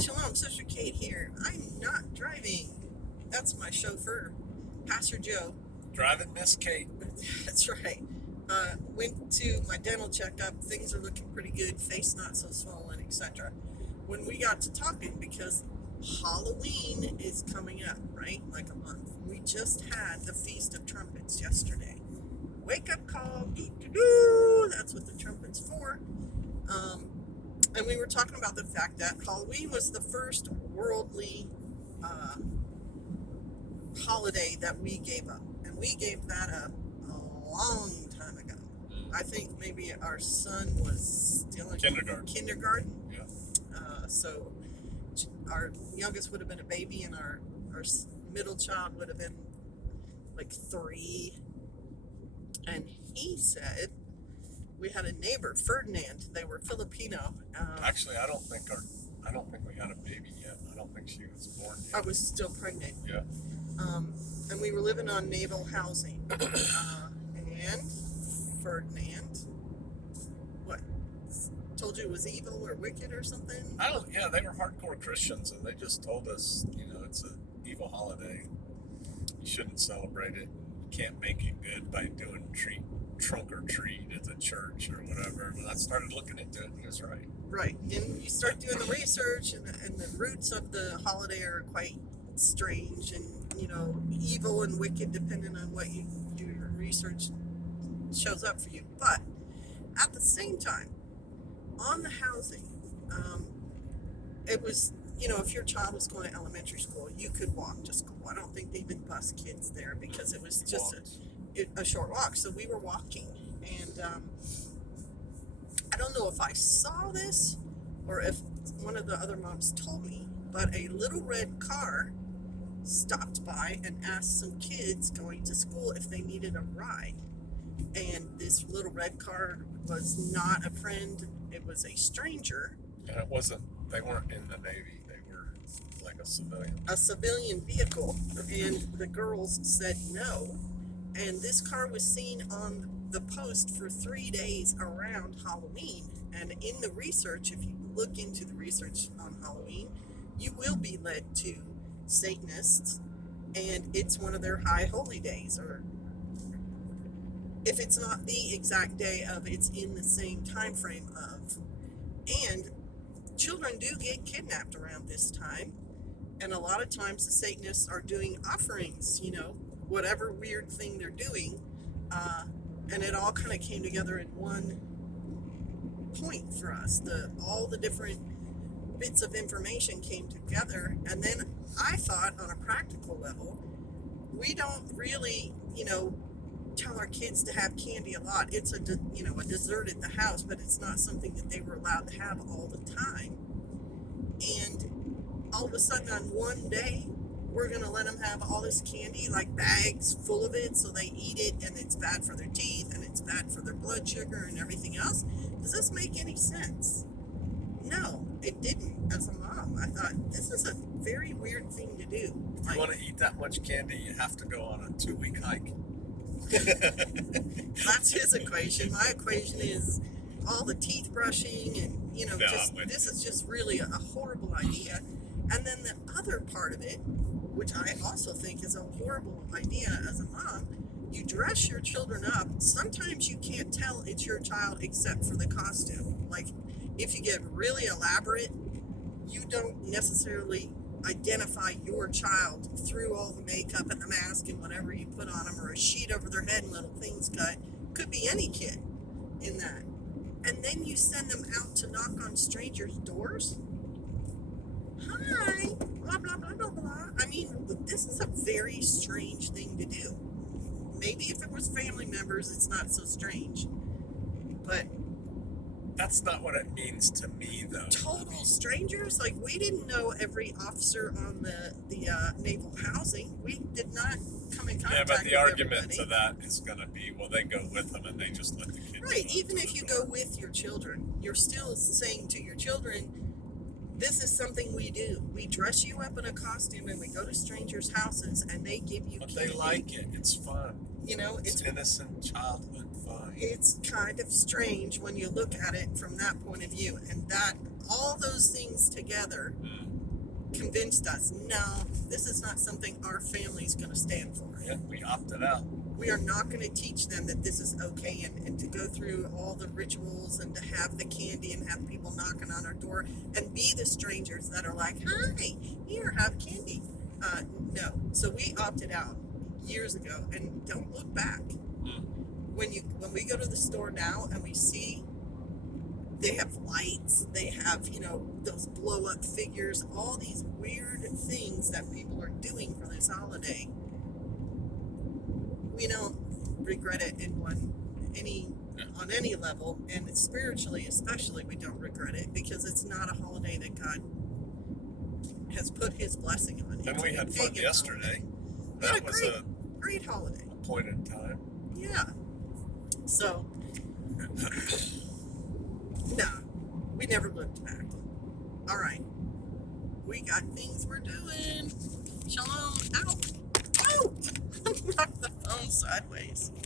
Shalom, Sister Kate here. I'm not driving. That's my chauffeur, Pastor Joe. Driving Miss Kate. That's right. Went to my dental checkup. Things are looking pretty good. Face not so swollen, etc. When we got to talking, because Halloween is coming up, right? Like a month. We just had the Feast of Trumpets yesterday. Wake up call. Doo-doo-doo. That's what the trumpet's for. And we were talking about the fact that Halloween was the first worldly holiday that we gave up. And we gave that up a long time ago. I think maybe our son was still in kindergarten. Yeah. So our youngest would have been a baby, and our middle child would have been like 3. And he said, we had a neighbor, Ferdinand. They were Filipino. Actually, I don't think we had a baby yet. I don't think she was born yet. I was still pregnant. Yeah. And we were living on naval housing. And Ferdinand, what? Told you it was evil or wicked or something? Yeah, they were hardcore Christians, and they just told us, it's an evil holiday. You shouldn't celebrate it. You can't make it good by doing trunk or treat at the church or whatever. When I started looking into it, he was right. Right. And you start doing the research, and the roots of the holiday are quite strange and, evil and wicked depending on what your research shows up for you. But at the same time, on the housing, it was, if your child was going to elementary school, you could walk to school. I don't think they even bus kids there because it was just a short walk. So we were walking, and I don't know if I saw this or if one of the other moms told me, but a little red car stopped by and asked some kids going to school if they needed a ride. And this little red car was not a friend, it was a stranger. And they weren't in the Navy, they were like a civilian. A civilian vehicle, and the girls said no. And this car was seen on the post for 3 days around Halloween. And in the research, if you look into the research on Halloween, you will be led to Satanists, and it's one of their high holy days, or if it's not the exact day of, it's in the same time frame of. And children do get kidnapped around this time, and a lot of times the Satanists are doing offerings, whatever weird thing they're doing, and it all kind of came together in one point for us. All the different bits of information came together, and then I thought, on a practical level, we don't really, tell our kids to have candy a lot. It's a dessert at the house, but it's not something that they were allowed to have all the time. And all of a sudden, on one day, we're going to let them have all this candy, like bags full of it, so they eat it, and it's bad for their teeth, and it's bad for their blood sugar and everything else. Does this make any sense? No, it didn't. As a mom, I thought, this is a very weird thing to do. If you want to eat that much candy, you have to go on a 2-week hike. That's his equation. My equation is all the teeth brushing and, this is just really a horrible idea. And then the other part of it, which I also think is a horrible idea as a mom, you dress your children up. Sometimes you can't tell it's your child except for the costume. Like, if you get really elaborate, you don't necessarily identify your child through all the makeup and the mask and whatever you put on them, or a sheet over their head and little things cut. Could be any kid in that. And then you send them out to knock on strangers' doors. Hi, blah, blah, blah, blah, blah. I mean, this is a very strange thing to do. Maybe if it was family members, it's not so strange. But that's not what it means to me, though. Total strangers? Like, we didn't know every officer on the naval housing. We did not come in contact with everybody. Yeah, but the argument to that is going to be, well, they go with them and they just let the kids Right, even if you go with your children, you're still saying to your children, this is something we do. We dress you up in a costume and we go to strangers' houses and they give you But candy. They like it. It's fun. It's innocent childhood fun. It's kind of strange when you look at it from that point of view, and that all those things together convinced us, no, this is not something our family's going to stand for. Yeah, we opted out. We are not going to teach them that this is okay, and to go through all the rituals and to have the candy and have people knocking on our door and be the strangers that are like, hi, here, have candy. No. So we opted out years ago, and don't look back. When we go to the store now and we see they have lights, they have, those blow up figures, all these weird things that people are doing for this holiday. We don't regret it on any level, and spiritually especially we don't regret it, because it's not a holiday that God has put his blessing on. And we had fun yesterday. That was a great holiday. A point in time. Yeah. So no, we never looked back. All right, we got things we're doing. Shalom out. Oh, knocked the phone sideways.